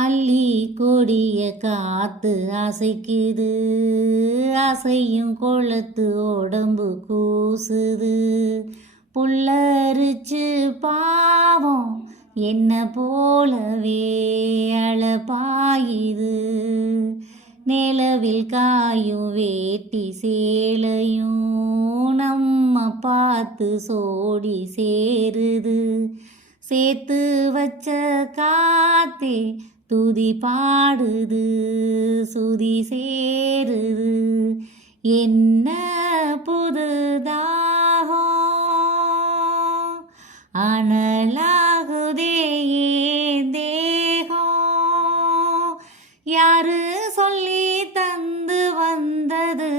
அள்ளி கொடிய காத்து அசைக்குது, அசையும் கொளத்து உடம்பு கூசுது. புல்லரிச்சு பாவம் என்ன போலவே அழப்பாயுது. நிலவில் காயும் வேட்டி சேலையும் நம்ம பார்த்து சோடி சேருது. சேர்த்து வச்ச காத்தே துதி பாடுது, சுதி சேருது. என்ன புதுதாகம் அனலாகுதே தேகம். யாரு சொல்லி தந்து வந்தது,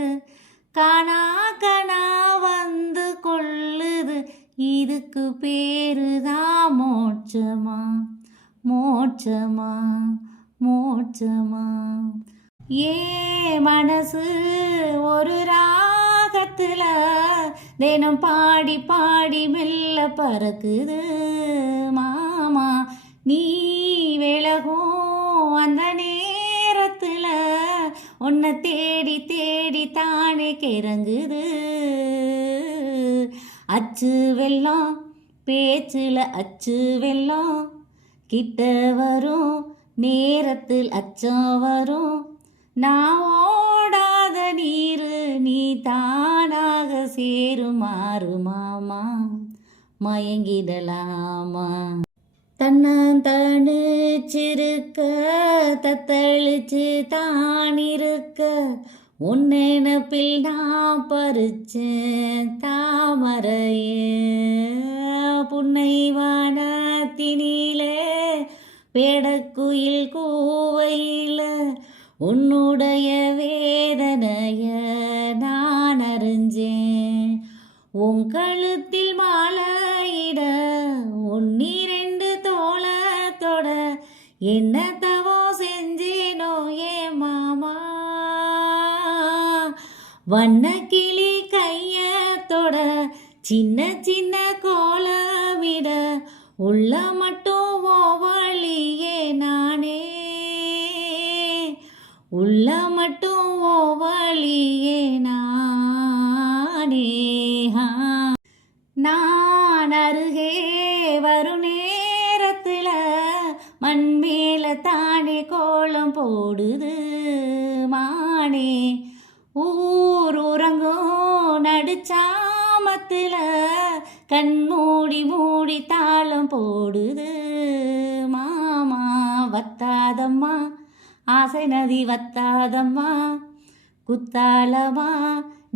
காணா கணா வந்து கொள்ளுது. இதுக்கு பேருதான் மோட்சமா, மோட்சமா, மோட்சமா. ஏ மனசு ஒரு ராகத்துல தினம் பாடி பாடி மெல்ல பறக்குது. மாமா நீ விலகும் அந்த நேரத்துல உன்னை தேடி தேடி தானே கிறங்குது. அச்சு வெல்லம் பேச்சில் அச்சு வெல்லம் கிட்ட வரும் நேரத்தில் அச்சம் வரும். நான் ஓடாத நீரு நீ தானாக சேருமாறு மாமா மயங்கிடலாமா. தன்னந்தணிச்சிருக்க தத்தளிச்சு தானிருக்க உன் நினப்பில் நான் பறிச்சேன் தாமரையே. புன்னை வானத்தினிலே பேடக்குயில் கூவையில் உன்னுடைய வேதனைய நான் அறிஞ்சேன். உன் கழுத்தில் மாலையிட ஒன்னிரண்டு தோளத்தோட என்ன தவம் செஞ்சேனோ ஏ மாமா. வண்ண கிளி கையத்தோட சின்ன சின்ன கோலமிட உள்ள மட்டும் ஓவழியே நானே, உள்ள மட்டும் ஓவழியே நானே. நான் அருகே வரும் நேரத்தில் மண் மேல தானே கோலம் போடுது மானே. ஊர் உறங்கும் நடுச்சாமத்தில் கண் மூடி மூடி தாளம் போடுது மாமா. வத்தாதம்மா ஆசை நதி வத்தாதம்மா, குத்தாலமா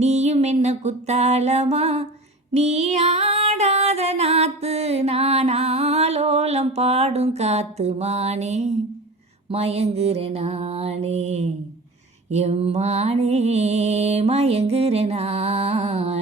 நீயும் என்ன குத்தாலமா. நீ ஆடாத நாத்து நான் ஆலோலம் பாடும் காத்து மானே மயங்குறேன் நானே, எம்மானே மயங்குறேன் நான்.